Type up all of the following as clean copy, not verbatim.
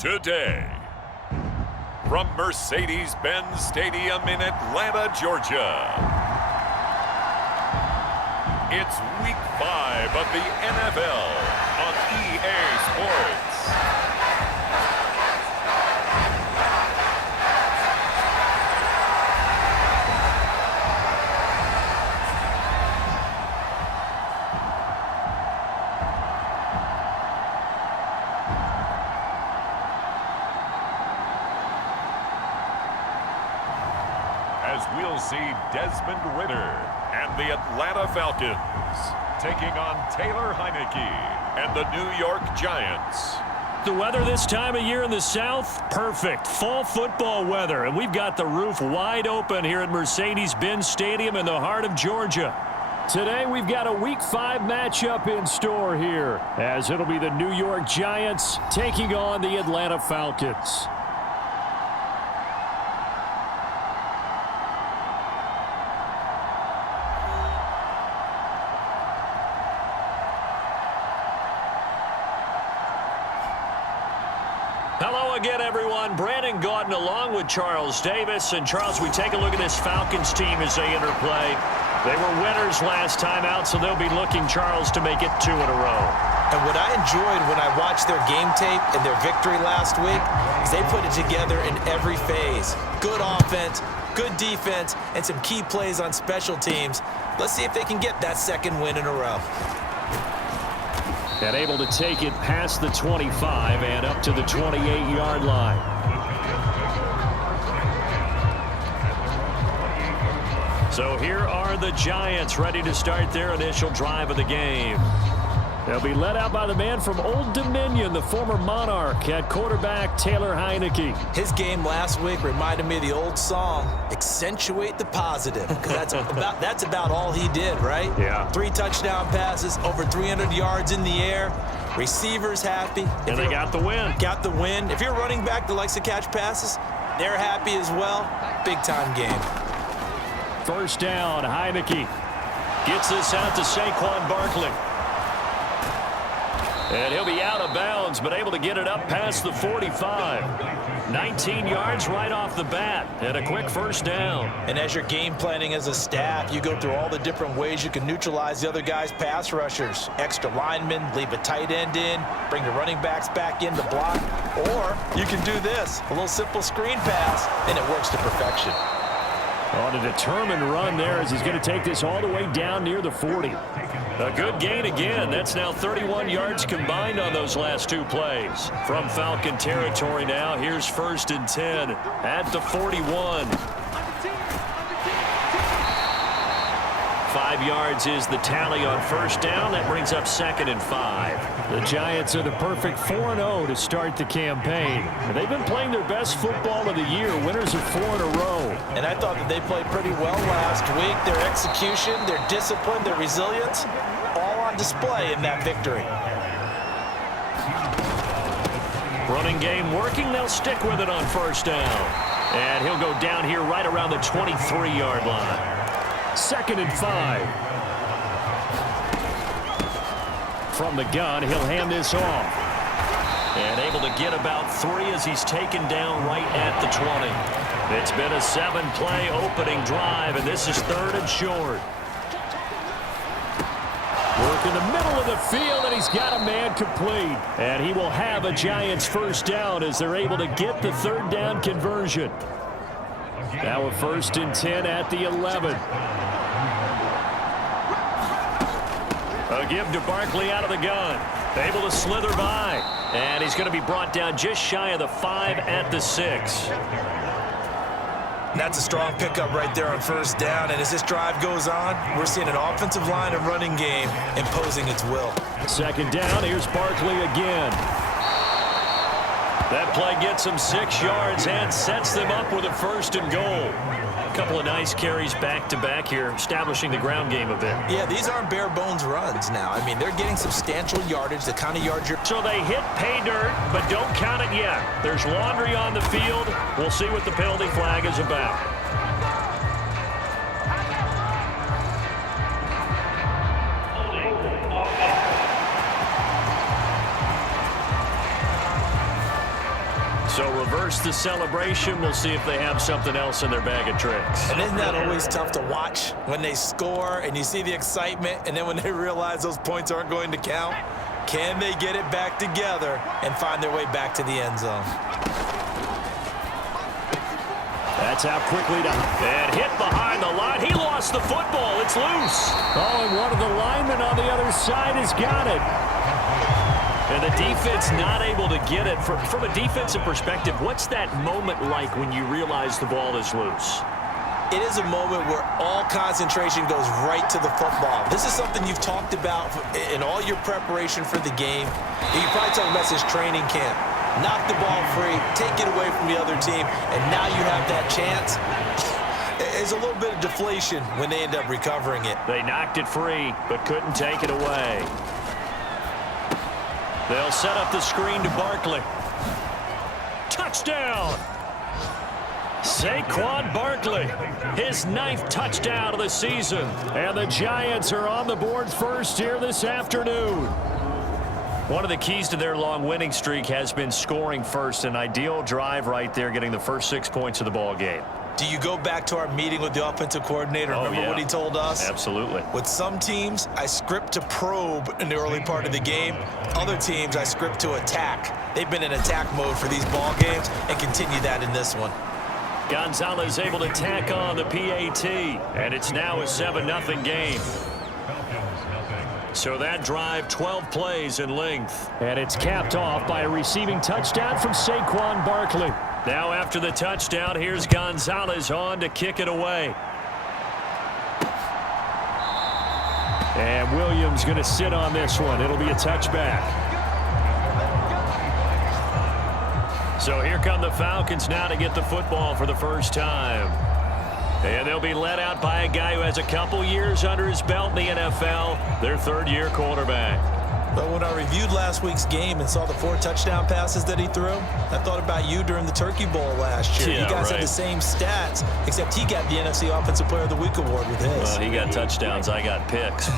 Today, from Mercedes-Benz Stadium in Atlanta, Georgia, it's Week 5 of the NFL on EA Sports. As we'll see Desmond Ridder and the Atlanta Falcons taking on Taylor Heineke and the New York Giants. The weather this time of year in the South, perfect. Fall football weather, and we've got the roof wide open here at Mercedes-Benz Stadium in the heart of Georgia. Today we've got a Week 5 matchup in store here, as it'll be the New York Giants taking on the Atlanta Falcons. Hello again, everyone. Brandon Gaudin along with Charles Davis. And, Charles, we take a look at this Falcons team as they interplay. They were winners last time out, so they'll be looking, Charles, to make it 2 in a row. And what I enjoyed when I watched their game tape and their victory last week is they put it together in every phase. Good offense, good defense, and some key plays on special teams. Let's see if they can get that second win in a row. And able to take it past the 25 and up to the 28-yard line. So here are the Giants ready to start their initial drive of the game. They'll be led out by the man from Old Dominion, the former Monarch, at quarterback Taylor Heineke. His game last week reminded me of the old song, Accentuate the Positive, because that's about all he did, right? Yeah. 3 touchdown passes, over 300 yards in the air, receivers happy. And they got the win. Got the win. If you're a running back that likes to catch passes, they're happy as well. Big-time game. First down, Heineke gets this out to Saquon Barkley. And he'll be out of bounds, but able to get it up past the 45. 19 yards right off the bat, and a quick first down. And as you're game planning as a staff, you go through all the different ways you can neutralize the other guy's pass rushers. Extra linemen, leave a tight end in, bring the running backs back in to block. Or you can do this, a little simple screen pass, and it works to perfection. On a determined run there as he's going to take this all the way down near the 40. A good gain again. That's now 31 yards combined on those last 2 plays. From Falcon territory now, here's 1st and 10 at the 41. 5 yards is the tally on first down. That brings up 2nd and 5. The Giants are the perfect 4-0 to start the campaign. And they've been playing their best football of the year, winners of 4 in a row. And I thought that they played pretty well last week. Their execution, their discipline, their resilience, all on display in that victory. Running game working. They'll stick with it on first down. And he'll go down here right around the 23-yard line. 2nd and 5. From the gun, he'll hand this off. And able to get about 3 as he's taken down right at the 20. It's been a 7-play opening drive, and this is 3rd and short. Work in the middle of the field, and he's got a man complete. And he will have a Giants first down as they're able to get the 3rd down conversion. Now a 1st and 10 at the 11. A give to Barkley out of the gun. Able to slither by. And he's going to be brought down just shy of the 5 at the 6. That's a strong pickup right there on first down. And as this drive goes on, we're seeing an offensive line and running game imposing its will. 2nd down. Here's Barkley again. That play gets him 6 yards and sets them up with a 1st and goal. A couple of nice carries back-to-back here, establishing the ground game a bit. Yeah, these aren't bare-bones runs now. I mean, they're getting substantial yardage, the kind of yards you're... So they hit pay dirt, but don't count it yet. There's laundry on the field. We'll see what the penalty flag is about. So reverse the celebration. We'll see if they have something else in their bag of tricks. And isn't that always tough to watch when they score and you see the excitement, and then when they realize those points aren't going to count? Can they get it back together and find their way back to the end zone? That's out quickly to and hit behind the line. He lost the football. It's loose. Oh, and one of the linemen on the other side has got it. And the defense not able to get it. From a defensive perspective, what's that moment like when you realize the ball is loose? It is a moment where all concentration goes right to the football. This is something you've talked about in all your preparation for the game. You probably talked about since training camp. Knock the ball free, take it away from the other team, and now you have that chance. There's a little bit of deflation when they end up recovering it. They knocked it free, but couldn't take it away. They'll set up the screen to Barkley. Touchdown! Saquon Barkley, his 9th touchdown of the season. And the Giants are on the board first here this afternoon. One of the keys to their long winning streak has been scoring first. An ideal drive right there, getting the first 6 points of the ball game. Do you go back to our meeting with the offensive coordinator? Remember what he told us? Absolutely. With some teams, I script to probe in the early part of the game. Other teams, I script to attack. They've been in attack mode for these ball games and continue that in this one. Gonzalez able to tack on the PAT, and it's now a 7-0 game. So that drive, 12 plays in length. And it's capped off by a receiving touchdown from Saquon Barkley. Now after the touchdown, here's Gonzalez on to kick it away. And Williams going to sit on this one. It'll be a touchback. So here come the Falcons now to get the football for the first time. And they'll be led out by a guy who has a couple years under his belt in the NFL, their third-year quarterback. But when I reviewed last week's game and saw the 4 touchdown passes that he threw, I thought about you during the Turkey Bowl last year. Yeah, you guys had the same stats, except he got the NFC Offensive Player of the Week award with his. He got touchdowns. I got picks.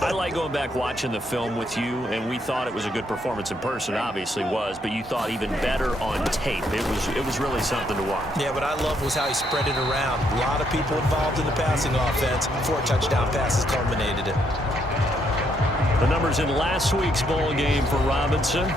I like going back watching the film with you, and we thought it was a good performance in person. Obviously was, but you thought even better on tape. It was really something to watch. Yeah, what I loved was how he spread it around. A lot of people involved in the passing offense. 4 touchdown passes culminated it. The numbers in last week's bowl game for Robinson: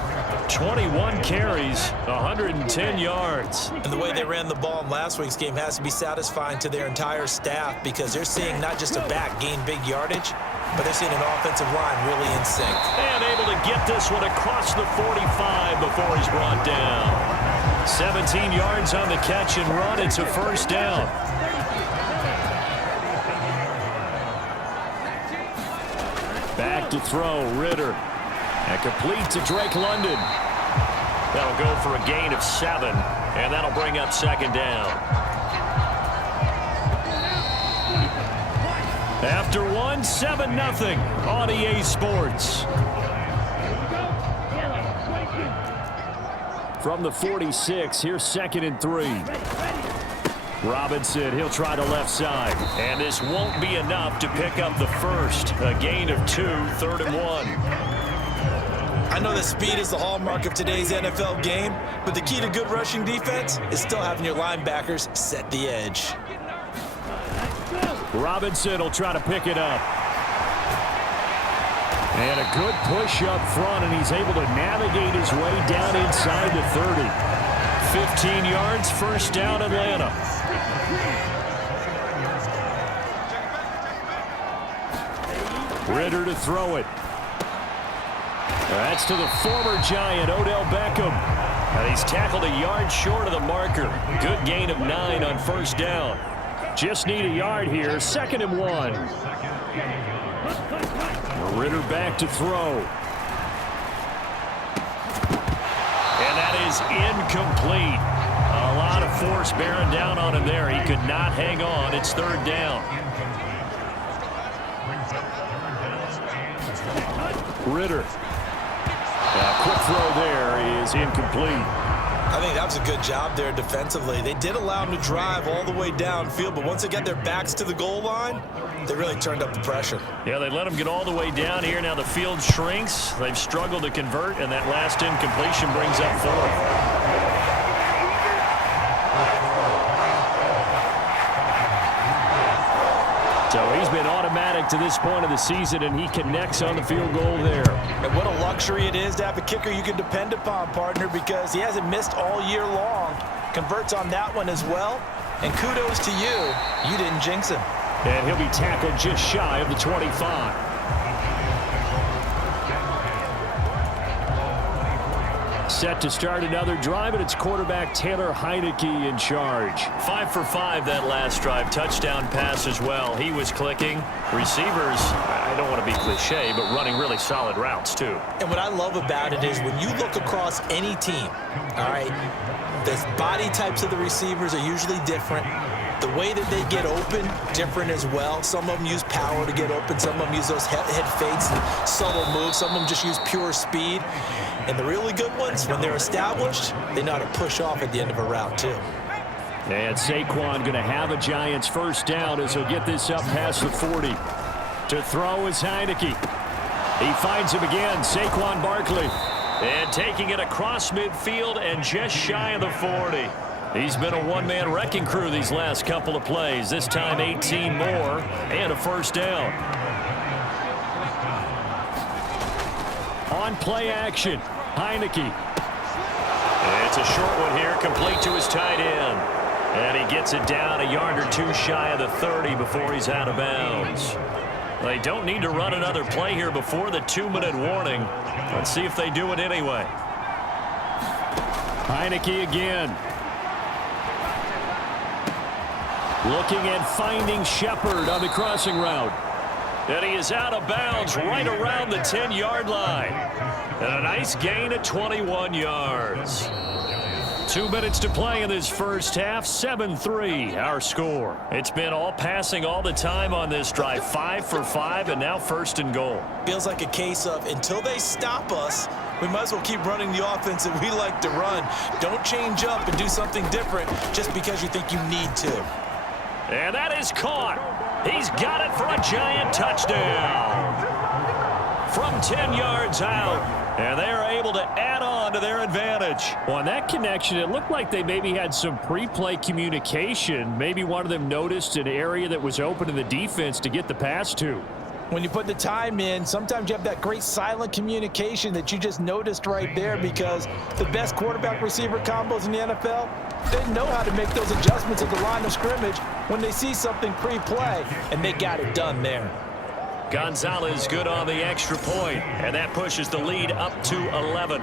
21 carries, 110 yards. And the way they ran the ball in last week's game has to be satisfying to their entire staff, because they're seeing not just a back gain big yardage, but they're seeing an offensive line really in sync. And able to get this one across the 45 before he's brought down. 17 yards on the catch and run. It's a first down. Back to throw, Ritter. And complete to Drake London. That'll go for a gain of 7, and that'll bring up second down. After 1, 7-0 on EA Sports. From the 46, here's 2nd and 3. Robinson, he'll try the left side. And this won't be enough to pick up the first. A gain of 2, 3rd and 1. I know that speed is the hallmark of today's NFL game, but the key to good rushing defense is still having your linebackers set the edge. Robinson will try to pick it up. And a good push up front, and he's able to navigate his way down inside the 30. 15 yards, first down, Atlanta. Ritter to throw it. That's to the former Giant, Odell Beckham. And he's tackled a yard short of the marker. Good gain of 9 on first down. Just need a yard here, 2nd and 1. Ritter back to throw. And that is incomplete. A lot of force bearing down on him there. He could not hang on. It's 3rd down. Ritter. Quick throw there is incomplete. I think that was a good job there defensively. They did allow him to drive all the way downfield, but once they got their backs to the goal line, they really turned up the pressure. Yeah, they let him get all the way down here. Now the field shrinks. They've struggled to convert, and that last incompletion brings up 4th. automatic to this point of the season, and he connects on the field goal there. And what a luxury it is to have a kicker you can depend upon, partner, because he hasn't missed all year long. Converts on that one as well. And kudos to you. You didn't jinx him. And he'll be tackled just shy of the 25. Set to start another drive, and it's quarterback Taylor Heineke in charge. 5 for 5 that last drive. Touchdown pass as well. He was clicking. Receivers, I don't want to be cliche, but running really solid routes too. And what I love about it is when you look across any team, all right, the body types of the receivers are usually different. The way that they get open, different as well. Some of them use power to get open. Some of them use those head fakes and subtle moves. Some of them just use pure speed. And the really good ones, when they're established, they know how to push off at the end of a route, too. And Saquon going to have a Giants first down as he'll get this up past the 40. To throw is Heineke. He finds him again, Saquon Barkley. And taking it across midfield and just shy of the 40. He's been a one-man wrecking crew these last couple of plays. This time 18 more and a first down. On play action, Heineke. It's a short one here, complete to his tight end. And he gets it down a yard or two shy of the 30 before he's out of bounds. They don't need to run another play here before the 2-minute warning. Let's see if they do it anyway. Heineke again. Looking at finding Shepard on the crossing route. And he is out of bounds right around the 10-yard line. And a nice gain at 21 yards. 2 minutes to play in this first half. 7-3 our score. It's been all passing all the time on this drive. 5 for 5 and now first and goal. Feels like a case of until they stop us, we might as well keep running the offense that we like to run. Don't change up and do something different just because you think you need to. And that is caught. He's got it for a Giant touchdown. From 10 yards out. And they are able to add on to their advantage. Well, on that connection, it looked like they maybe had some pre-play communication. Maybe one of them noticed an area that was open in the defense to get the pass to. When you put the time in, sometimes you have that great silent communication that you just noticed right there, because the best quarterback-receiver combos in the NFL, they know how to make those adjustments at the line of scrimmage when they see something pre-play, and they got it done there. Gonzalez good on the extra point, and that pushes the lead up to 11.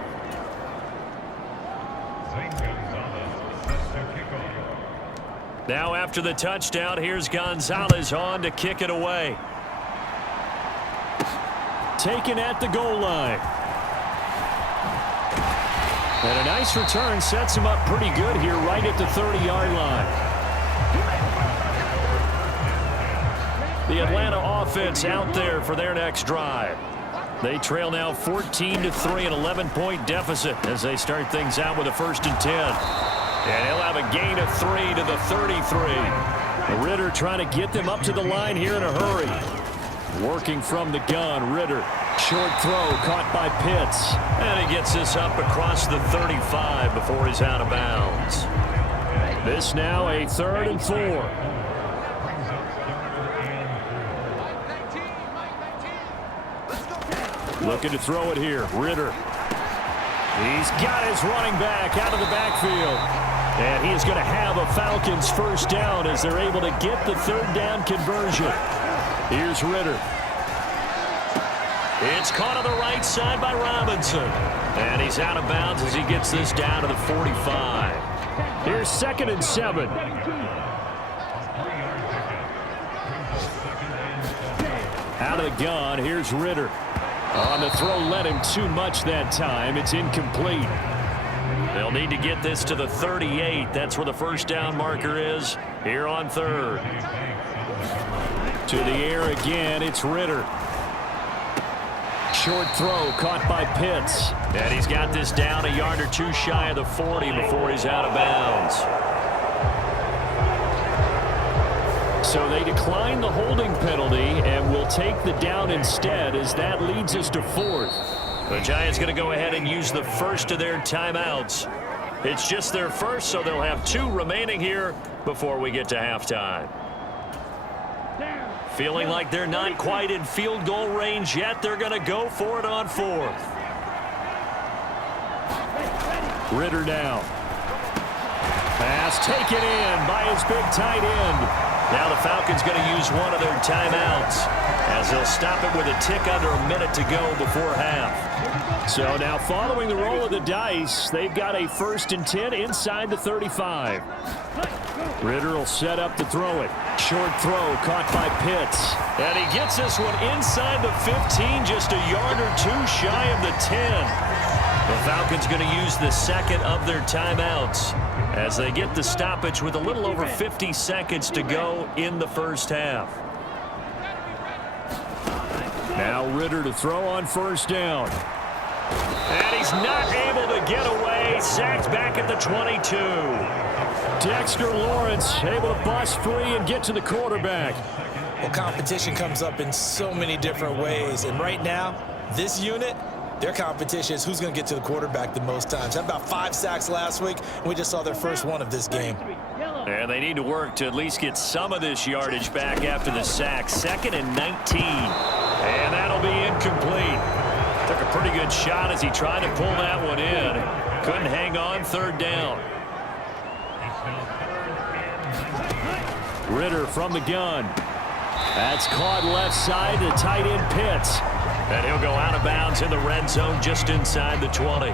Now after the touchdown, here's Gonzalez on to kick it away. Taken at the goal line. And a nice return sets him up pretty good here right at the 30-yard line. The Atlanta offense out there for their next drive. They trail now 14-3, an 11-point deficit as they start things out with a 1st and 10. And he'll have a gain of 3 to the 33. Ritter trying to get them up to the line here in a hurry. Working from the gun, Ritter. Short throw caught by Pitts. And he gets this up across the 35 before he's out of bounds. This now a 3rd and 4. Looking to throw it here. Ritter. He's got his running back out of the backfield. And he is going to have a Falcons first down as they're able to get the 3rd down conversion. Here's Ritter. It's caught on the right side by Robinson. And he's out of bounds as he gets this down to the 45. Here's 2nd and 7. Out of the gun, here's Ritter. On the throw, led him too much that time. It's incomplete. They'll need to get this to the 38. That's where the first down marker is here on 3rd. To the air again, it's Ritter. Short throw caught by Pitts. And he's got this down a yard or two shy of the 40 before he's out of bounds. So they decline the holding penalty and will take the down instead as that leads us to 4th. The Giants going to go ahead and use the first of their timeouts. It's just their first, so they'll have 2 remaining here before we get to halftime. Feeling like they're not quite in field goal range yet. They're going to go for it on 4th. Ritter now. Pass taken in by his big tight end. Now the Falcons going to use one of their timeouts as they'll stop it with a tick under a minute to go before half. So now following the roll of the dice, they've got a 1st and 10 inside the 35. Ritter will set up to throw it. Short throw caught by Pitts. And he gets this one inside the 15, just a yard or two shy of the 10. The Falcons going to use the second of their timeouts as they get the stoppage with a little over 50 seconds to go in the first half. Now Ritter to throw on 1st down. And he's not able to get away. Sacked back at the 22. Dexter Lawrence able to bust free and get to the quarterback. Well, competition comes up in so many different ways. And right now, this unit, their competition is who's going to get to the quarterback the most times. Had about 5 sacks last week, and we just saw their first one of this game. And they need to work to at least get some of this yardage back after the sack. 2nd and 19. And that'll be incomplete. Took a pretty good shot as he tried to pull that one in. Couldn't hang on. 3rd down. Ritter from the gun. That's caught left side to tight end Pitts. And he'll go out of bounds in the red zone just inside the 20.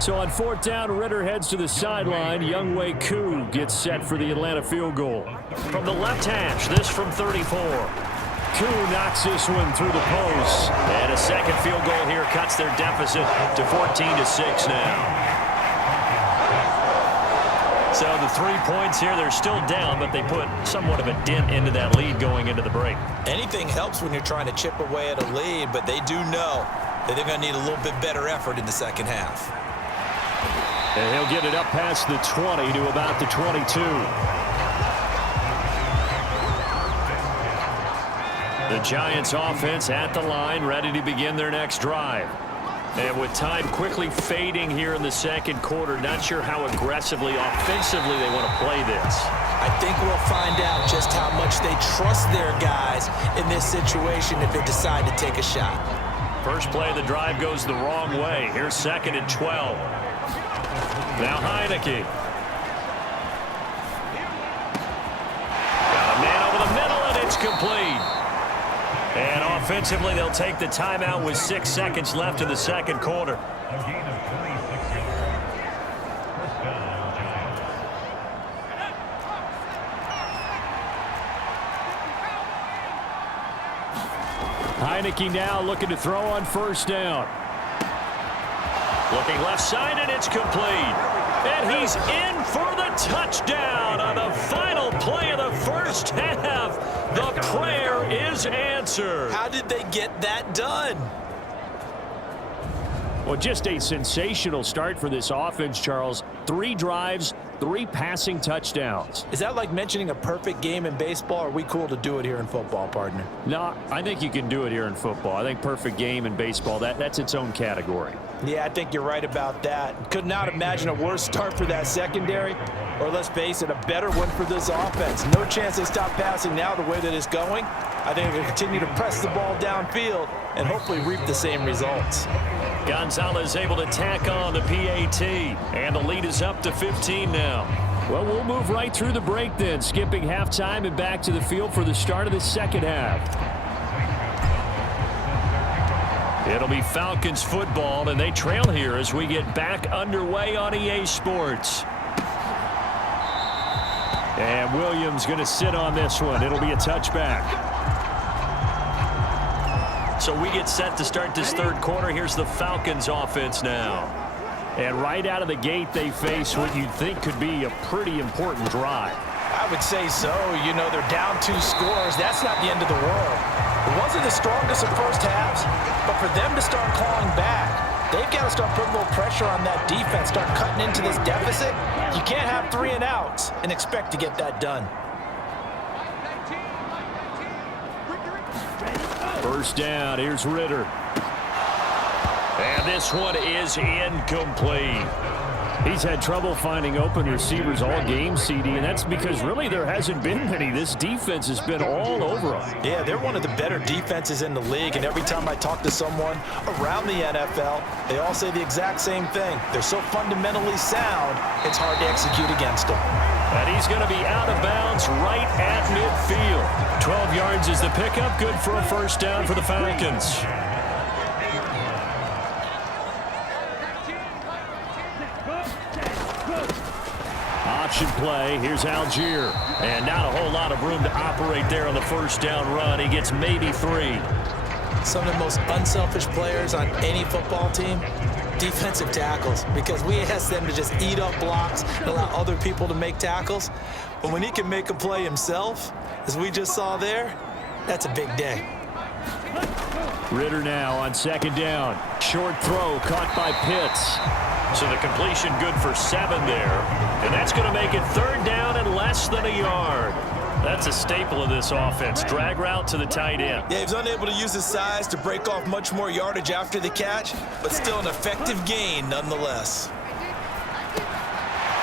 So on 4th down, Ritter heads to the sideline. Younghoe Koo gets set for the Atlanta field goal. From the left hash, this from 34. Koo knocks this one through the post. And a second field goal here cuts their deficit to 14-6 now. So the 3 points here, they're still down, but they put somewhat of a dent into that lead going into the break. Anything helps when you're trying to chip away at a lead, but they do know that they're going to need a little bit better effort in the second half. And he'll get it up past the 20 to about the 22. The Giants offense at the line, ready to begin their next drive. And with time quickly fading here in the second quarter, not sure how aggressively, offensively they want to play this. I think we'll find out just how much they trust their guys in this situation if they decide to take a shot. First play of the drive goes the wrong way. Here's 2nd and 12. Now Heineke. Got a man over the middle, and it's complete. And offensively, they'll take the timeout with 6 seconds left in the second quarter. Heineke now looking to throw on 1st down. Looking left side, and it's complete. And he's in for the touchdown on the final play of the first half. The prayer is answered. How did they get that done? Well, just a sensational start for this offense, Charles. 3 drives, 3 passing touchdowns. Is that like mentioning a perfect game in baseball, or are we cool to do it here in football, partner? No, I think you can do it here in football. I think perfect game in baseball, that's its own category. Yeah, I think you're right about that. Could not imagine a worse start for that secondary, or let's face it, a better one for this offense. No chance they stop passing now the way that it's going. I think they're going to continue to press the ball downfield and hopefully reap the same results. Gonzalez able to tack on the PAT, and the lead is up to 15 now. Well, we'll move right through the break then, skipping halftime and back to the field for the start of the second half. It'll be Falcons football, and they trail here as we get back underway on EA Sports. And Williams going to sit on this one. It'll be a touchback. So we get set to start this third quarter. Here's the Falcons offense now. And right out of the gate, they face what you'd think could be a pretty important drive. I would say so. You know, they're down 2 scores. That's not the end of the world. It wasn't the strongest of first halves, but for them to start clawing back, they've got to start putting a little pressure on that defense, start cutting into this deficit. You can't have 3 and outs and expect to get that done. First down, here's Ritter. And this one is incomplete. He's had trouble finding open receivers all game, CD, and that's because really there hasn't been many. This defense has been all over them. Yeah, they're one of the better defenses in the league, and every time I talk to someone around the NFL, they all say the exact same thing. They're so fundamentally sound, it's hard to execute against them. And he's going to be out of bounds right at midfield. 12 yards is the pickup, good for a first down for the Falcons. Option play. Here's Algier. And not a whole lot of room to operate there on the first down run. He gets maybe 3. Some of the most unselfish players on any football team, defensive tackles, because we ask them to just eat up blocks and allow other people to make tackles. But when he can make a play himself, as we just saw there, that's a big day. Ritter now on second down. Short throw caught by Pitts. So the completion good for 7 there. And that's going to make it third down and less than a yard. That's a staple of this offense. Drag route to the tight end. Yeah, he was unable to use his size to break off much more yardage after the catch, but still an effective gain nonetheless.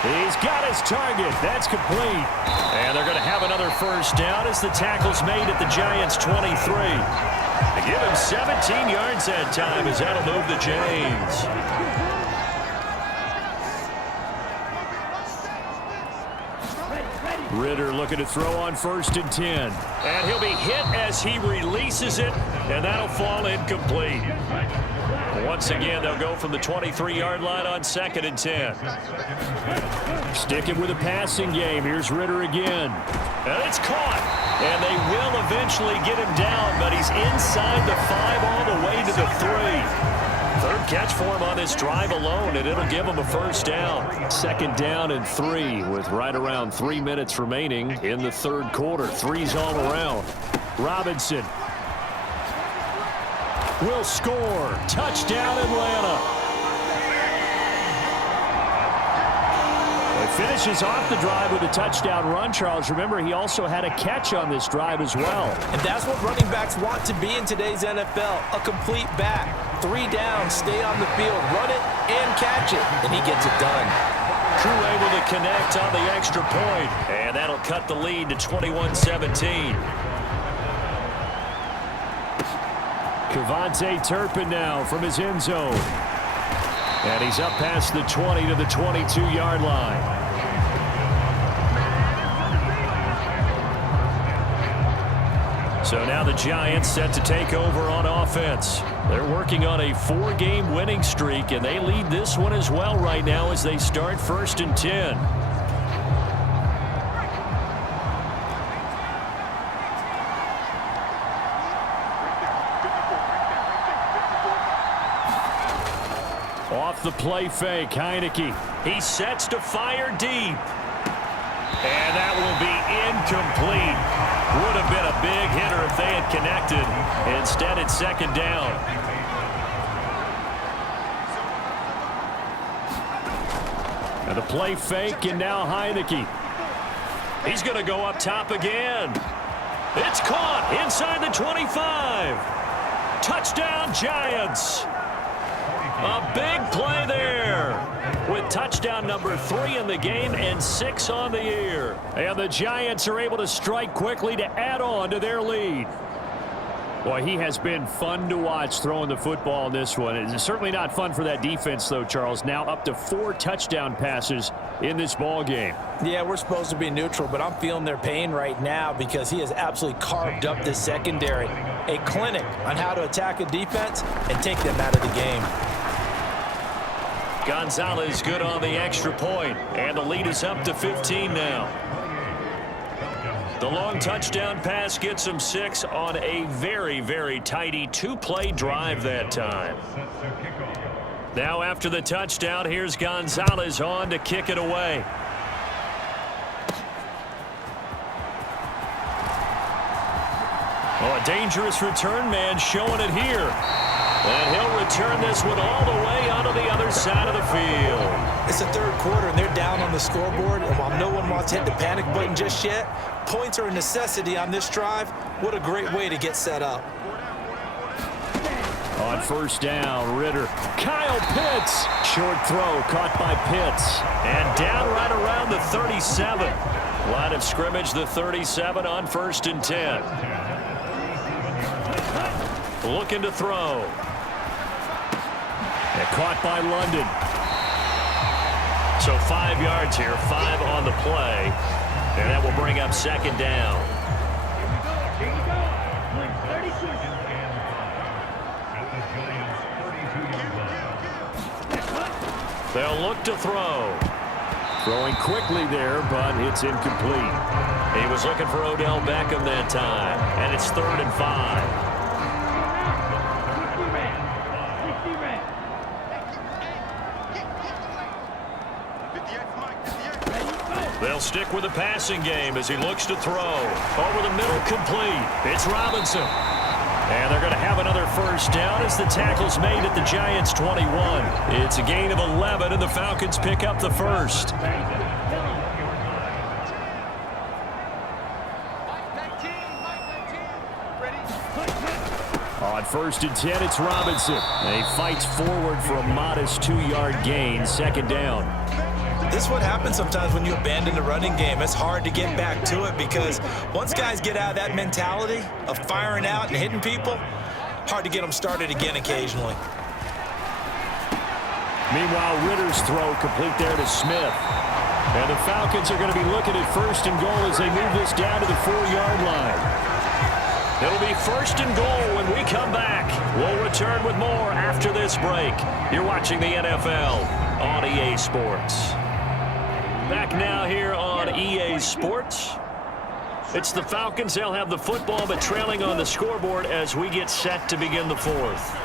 He's got his target. That's complete. And they're going to have another first down as the tackle's made at the Giants' 23. They give him 17 yards that time as that'll move the chains. Ritter looking to throw on 1st and 10. And he'll be hit as he releases it, and that'll fall incomplete. Once again, they'll go from the 23-yard line on 2nd and 10. Sticking with a passing game. Here's Ritter again. And it's caught. And they will eventually get him down, but he's inside the 5 all the way to the 3. Third catch for him on this drive alone, and it'll give him a first down. 2nd down and 3 with right around 3 minutes remaining in the third quarter. 3's all around. Robinson will score. Touchdown, Atlanta. He finishes off the drive with a touchdown run, Charles. Remember, he also had a catch on this drive as well. And that's what running backs want to be in today's NFL, a complete back. 3 down, stay on the field, run it, and catch it. And he gets it done. Crew able to connect on the extra point, and that'll cut the lead to 21-17. Kevontae Turpin now from his end zone. And he's up past the 20 to the 22-yard line. So now the Giants set to take over on offense. They're working on a 4-game winning streak, and they lead this one as well right now as they start 1st and 10. Off the play fake, Heineke. He sets to fire deep. And that will be incomplete. Would have been a big hitter if they had connected. Instead, it's 2nd down. And the play fake, and now Heineke. He's going to go up top again. It's caught inside the 25. Touchdown, Giants. A big play there with touchdown number 3 in the game and 6 on the year. And the Giants are able to strike quickly to add on to their lead. Boy, he has been fun to watch throwing the football in this one. It's certainly not fun for that defense, though, Charles. Now up to 4 touchdown passes in this ball game. Yeah, we're supposed to be neutral, but I'm feeling their pain right now because he has absolutely carved up this secondary. A clinic on how to attack a defense and take them out of the game. Gonzalez good on the extra point, and the lead is up to 15 now. The long touchdown pass gets him 6 on a very, very tidy 2-play drive that time. Now after the touchdown, here's Gonzalez on to kick it away. Oh, a dangerous return man showing it here. And he'll return this one all the way onto the other side of the field. It's the third quarter, and they're down on the scoreboard. And while no one wants to hit the panic button just yet, points are a necessity on this drive. What a great way to get set up. On first down, Ritter. Kyle Pitts. Short throw caught by Pitts. And down right around the 37. Line of scrimmage, the 37 on 1st and 10. Looking to throw. And caught by London. So 5 yards here, 5 on the play. And that will bring up 2nd down. They'll look to throw. Throwing quickly there, but it's incomplete. He was looking for Odell Beckham that time, and it's 3rd and 5. They'll stick with the passing game as he looks to throw. Over the middle, complete. It's Robinson. And they're going to have another 1st down as the tackle's made at the Giants' 21. It's a gain of 11, and the Falcons pick up the 1st. On 1st and 10, it's Robinson. And he fights forward for a modest 2-yard gain, 2nd down. This is what happens sometimes when you abandon the running game. It's hard to get back to it because once guys get out of that mentality of firing out and hitting people, hard to get them started again occasionally. Meanwhile, Ritter's throw complete there to Smith. And the Falcons are going to be looking at 1st and goal as they move this down to the 4-yard line. It'll be 1st and goal when we come back. We'll return with more after this break. You're watching the NFL on EA Sports. Back now here on EA Sports. It's the Falcons. They'll have the football, but trailing on the scoreboard as we get set to begin the 4th.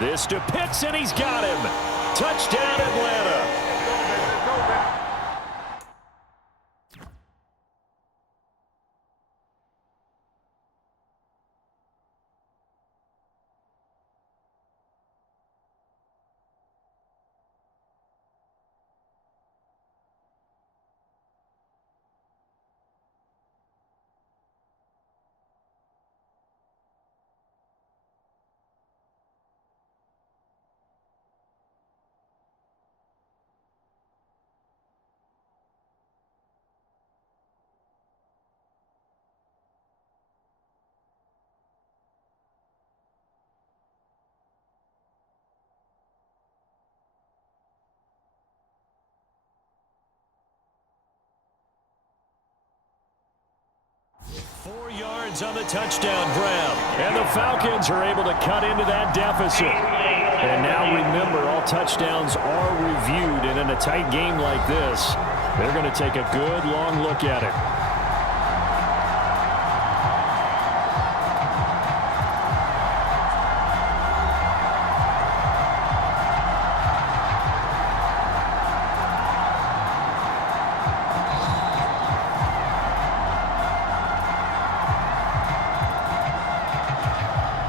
This to Pitts, and he's got him. Touchdown, Atlanta. On the touchdown grab, and the Falcons are able to cut into that deficit. And now remember, all touchdowns are reviewed, and in a tight game like this, they're going to take a good long look at it.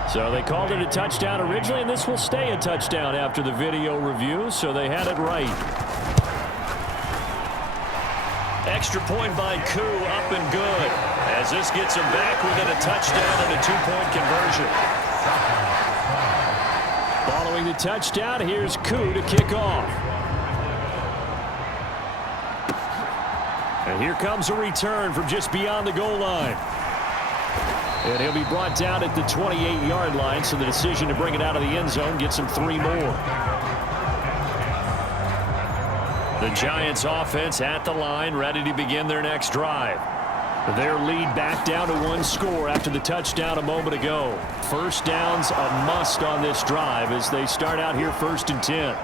So they called it a touchdown originally, and this will stay a touchdown after the video review, so they had it right. Extra point by Koo, up and good, as this gets him back within a touchdown and a 2-point conversion. Following the touchdown, here's Koo to kick off. And here comes a return from just beyond the goal line. And he'll be brought down at the 28-yard line, so the decision to bring it out of the end zone gets him 3 more. The Giants offense at the line, ready to begin their next drive. Their lead back down to 1 score after the touchdown a moment ago. 1st down's a must on this drive as they start out here 1st and 10.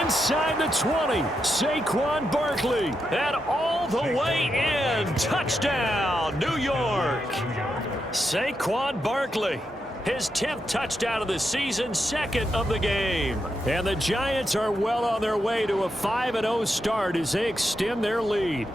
Inside the 20, Saquon Barkley, and all the way in. Touchdown, New York. Saquon Barkley, his 10th touchdown of the season, 2nd of the game. And the Giants are well on their way to a 5-0 start as they extend their lead.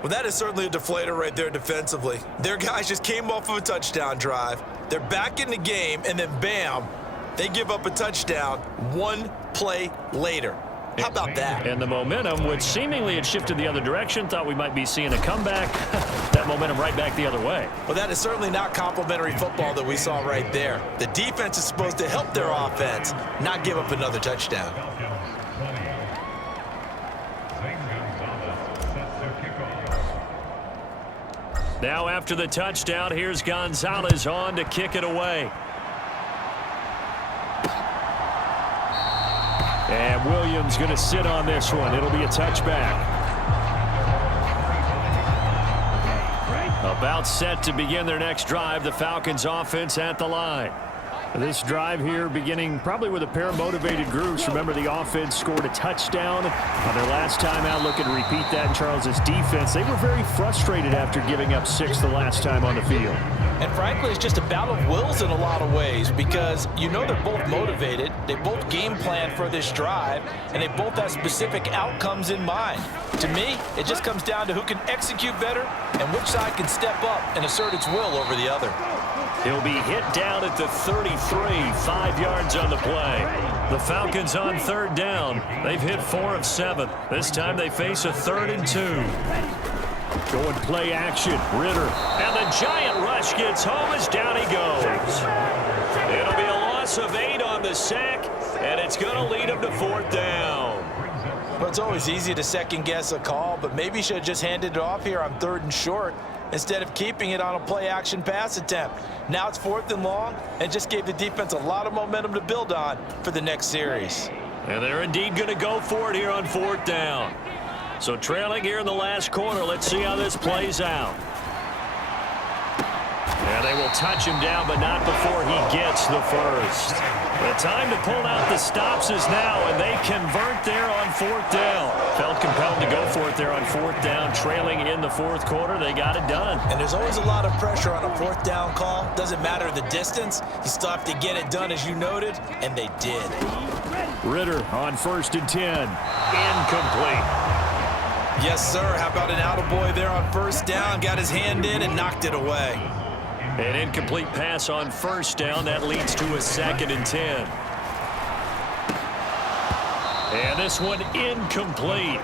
Well, that is certainly a deflator right there defensively. Their guys just came off of a touchdown drive. They're back in the game, and then bam, they give up a touchdown 1 play later. How about that? And the momentum, which seemingly had shifted the other direction, thought we might be seeing a comeback. That momentum right back the other way. Well, that is certainly not complimentary football that we saw right there. The defense is supposed to help their offense, not give up another touchdown. Now after the touchdown, here's Gonzalez on to kick it away. And Williams going to sit on this one. It'll be a touchback. About set to begin their next drive. The Falcons offense at the line. This drive here beginning probably with a pair of motivated groups. Remember, the offense scored a touchdown on their last time out, looking to repeat that in Charles's defense. They were very frustrated after giving up 6 the last time on the field. And frankly, it's just a battle of wills in a lot of ways because you know they're both motivated, they both game plan for this drive, and they both have specific outcomes in mind. To me, it just comes down to who can execute better and which side can step up and assert its will over the other. He'll be hit down at the 33, 5 yards on the play. The Falcons on 3rd down. They've hit 4 of 7. This time they face a 3rd and 2. Going play action, Ritter. And the giant rush gets home as down he goes. It'll be a loss of 8 on the sack, and it's going to lead him to 4th down. Well, it's always easy to second-guess a call, but maybe you should have just handed it off here on 3rd and short instead of keeping it on a play-action pass attempt. Now it's 4th and long, and just gave the defense a lot of momentum to build on for the next series. And they're indeed going to go for it here on 4th down. So trailing here in the last quarter, let's see how this plays out. And they will touch him down, but not before he gets the first. The time to pull out the stops is now, and they convert there on 4th down. Felt compelled to go for it there on 4th down, trailing in the 4th quarter. They got it done. And there's always a lot of pressure on a 4th down call. Doesn't matter the distance. You still have to get it done, as you noted, and they did. Ritter on 1st and 10. Incomplete. Yes, sir. How about an attaboy there on 1st down? Got his hand in and knocked it away. An incomplete pass on 1st down. That leads to a 2nd and 10. And this one incomplete.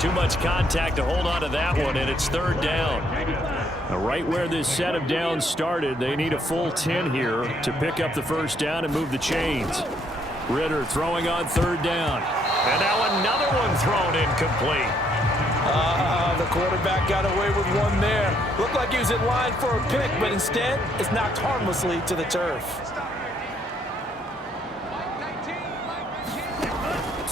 Too much contact to hold on to that one, and it's 3rd down. Now, right where this set of downs started, they need a full 10 here to pick up the 1st down and move the chains. Ritter throwing on 3rd down. And now another one thrown incomplete. The quarterback got away with one there. Looked like he was in line for a pick, but instead, it's knocked harmlessly to the turf.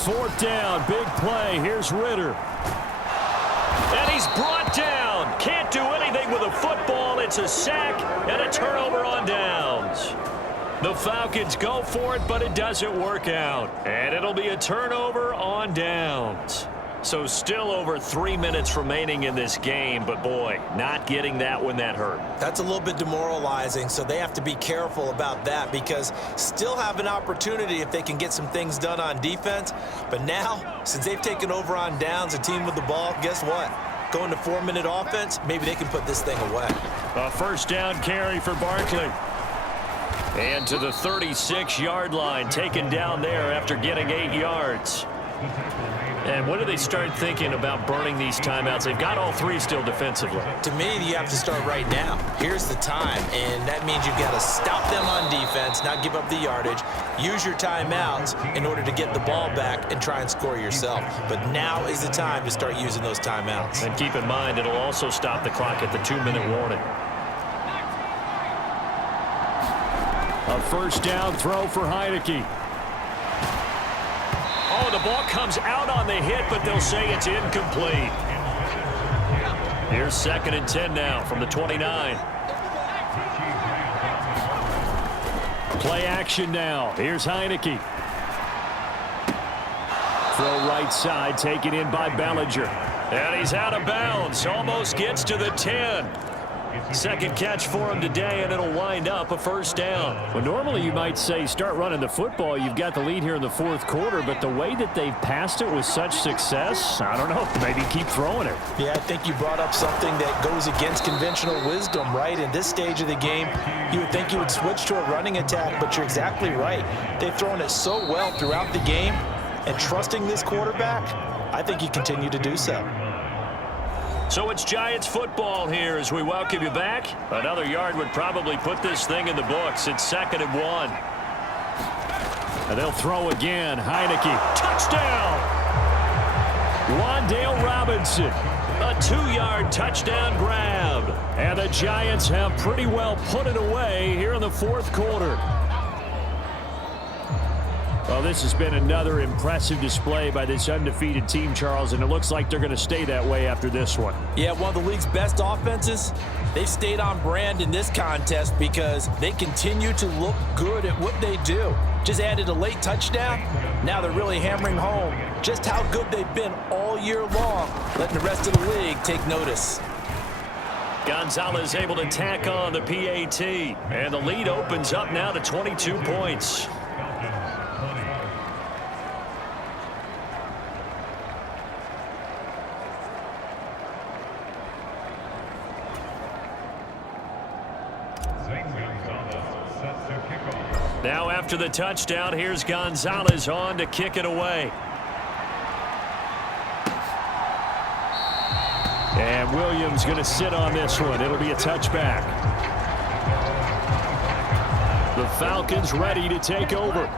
4th down, big play. Here's Ritter. And he's brought down. Can't do anything with a football. It's a sack and a turnover on downs. The Falcons go for it, but it doesn't work out. And it'll be a turnover on downs. So still over 3 minutes remaining in this game, but boy, not getting that when that hurt. That's a little bit demoralizing, so they have to be careful about that because still have an opportunity if they can get some things done on defense. But now, since they've taken over on downs, a team with the ball, guess what? Going to 4-minute offense, maybe they can put this thing away. A 1st down carry for Barkley. And to the 36-yard line, taken down there after getting 8 yards. And when do they start thinking about burning these timeouts? They've got all 3 still defensively. To me, you have to start right now. Here's the time, and that means you've got to stop them on defense, not give up the yardage, use your timeouts in order to get the ball back and try and score yourself. But now is the time to start using those timeouts. And keep in mind, it'll also stop the clock at the 2-minute warning. A 1st down throw for Heineke. Oh, the ball comes out on the hit, but they'll say it's incomplete. Here's 2nd and 10 now from the 29. Play action now. Here's Heineke. Throw right side, taken in by Bellinger. And he's out of bounds. Almost gets to the 10. Second catch for him today, and it'll wind up a 1st down. Well, normally you might say start running the football. You've got the lead here in the 4th quarter, but the way that they've passed it with such success, I don't know, maybe keep throwing it. Yeah, I think you brought up something that goes against conventional wisdom, right? In this stage of the game, you would think you would switch to a running attack, but you're exactly right. They've thrown it so well throughout the game. and trusting this quarterback, I think you continue to do so. So it's Giants football here as we welcome you back. Another yard would probably put this thing in the books. It's 2nd and 1. And they'll throw again. Heineke. Touchdown! Wan'Dale Robinson. A 2-yard touchdown grab. And the Giants have pretty well put it away here in the 4th quarter. Well, this has been another impressive display by this undefeated team, Charles, and it looks like they're going to stay that way after this one. Yeah, one of the league's best offenses. They've stayed on brand in this contest because they continue to look good at what they do. Just added a late touchdown. Now they're really hammering home just how good they've been all year long, letting the rest of the league take notice. Gonzalez able to tack on the PAT, and the lead opens up now to 22 points. Now after the touchdown, here's Gonzalez on to kick it away. And Williams going to sit on this one. It'll be a touchback. The Falcons ready to take over.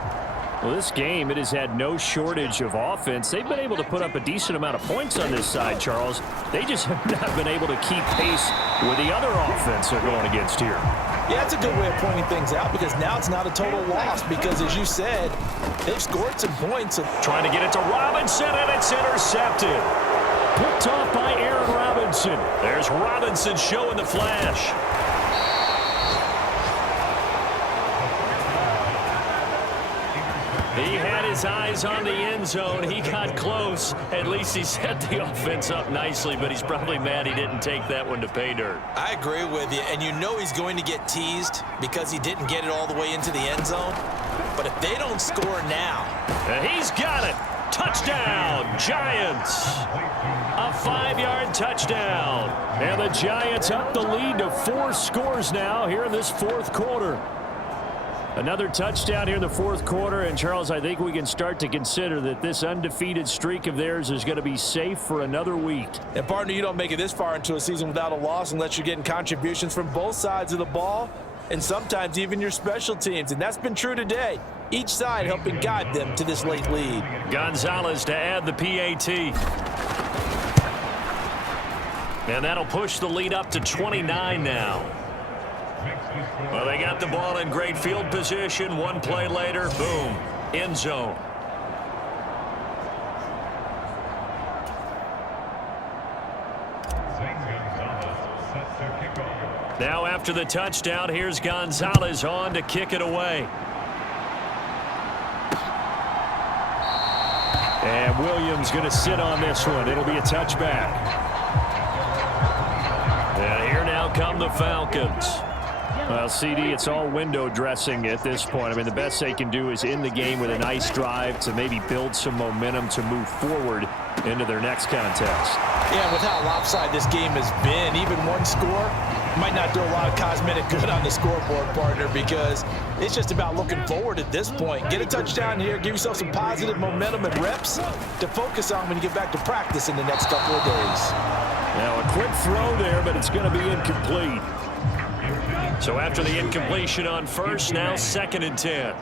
Well, this game, it has had no shortage of offense. They've been able to put up a decent amount of points on this side, Charles. They just have not been able to keep pace with the other offense they're going against here. Yeah, that's a good way of pointing things out because now it's not a total loss because, as you said, they've scored some points. Trying to get it to Robinson, and it's intercepted. Picked off by Aaron Robinson. There's Robinson showing the flash. He had his eyes on the end zone. He got close. At least he set the offense up nicely, but he's probably mad he didn't take that one to pay dirt. I agree with you, and you know he's going to get teased because he didn't get it all the way into the end zone. But if they don't score now. And he's got it. Touchdown, Giants. A 5-yard touchdown. And the Giants up the lead to 4 scores now here in this 4th quarter. Another touchdown here in the 4th quarter, and Charles, I think we can start to consider that this undefeated streak of theirs is going to be safe for another week. And partner, you don't make it this far into a season without a loss unless you're getting contributions from both sides of the ball and sometimes even your special teams, and that's been true today. Each side helping guide them to this late lead. Gonzalez to add the PAT. And that'll push the lead up to 29 now. Well, they got the ball in great field position. One play later, boom, end zone. Now after the touchdown, here's Gonzalez on to kick it away. And Williams going to sit on this one. It'll be a touchback. And here now come the Falcons. Well, CD, it's all window dressing at this point. I mean, the best they can do is end the game with a nice drive to maybe build some momentum to move forward into their next contest. Yeah, with how lopsided this game has been, even one score might not do a lot of cosmetic good on the scoreboard, partner, because it's just about looking forward at this point. Get a touchdown here, give yourself some positive momentum and reps to focus on when you get back to practice in the next couple of days. Now, a quick throw there, but it's going to be incomplete. So after the incompletion on first, now 2nd and 10.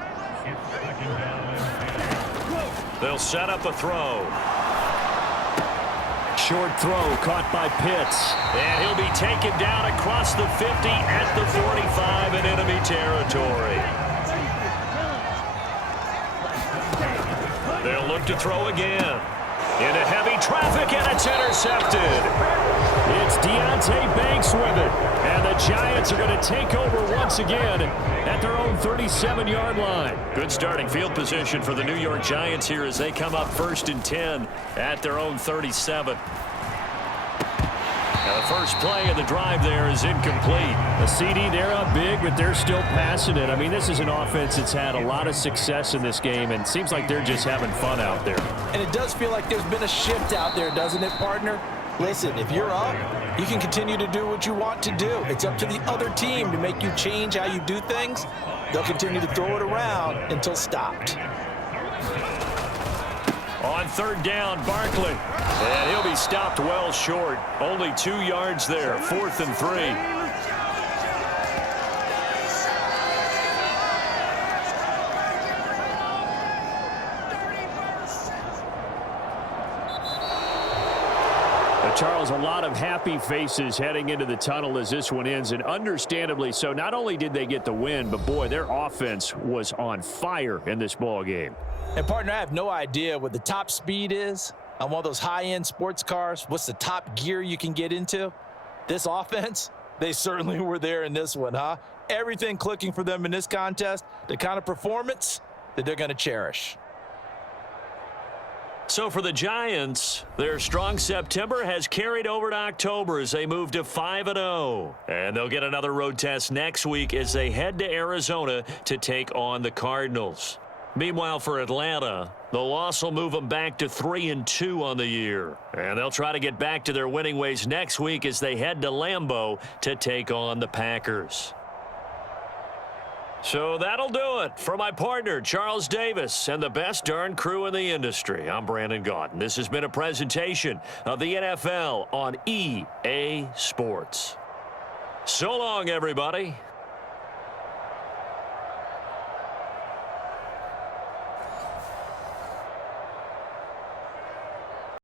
They'll set up a throw. Short throw caught by Pitts. And he'll be taken down across the 50 at the 45 in enemy territory. They'll look to throw again. Into heavy traffic, and it's intercepted. It's Deontay Banks with it. And the Giants are going to take over once again at their own 37-yard line. Good starting field position for the New York Giants here as they come up 1st and 10 at their own 37. Now the first play of the drive there is incomplete. The CD, they're up big, but they're still passing it. I mean, this is an offense that's had a lot of success in this game, and it seems like they're just having fun out there. And it does feel like there's been a shift out there, doesn't it, partner? Listen, if you're up, you can continue to do what you want to do. It's up to the other team to make you change how you do things. They'll continue to throw it around until stopped. On third down, Barkley. And he'll be stopped well short. Only 2 yards there. 4th and 3. Charles, a lot of happy faces heading into the tunnel as this one ends, and understandably so. Not only did they get the win, but, boy, their offense was on fire in this ball game. And, partner, I have no idea what the top speed is on one of those high-end sports cars. What's the top gear you can get into? This offense, they certainly were there in this one, huh? Everything clicking for them in this contest, the kind of performance that they're going to cherish. So for the Giants, their strong September has carried over to October as they move to 5-0. And they'll get another road test next week as they head to Arizona to take on the Cardinals. Meanwhile, for Atlanta, the loss will move them back to 3-2 on the year. And they'll try to get back to their winning ways next week as they head to Lambeau to take on the Packers. So that'll do it for my partner, Charles Davis, and the best darn crew in the industry. I'm Brandon Gaudin. This has been a presentation of the NFL on EA Sports. So long, everybody.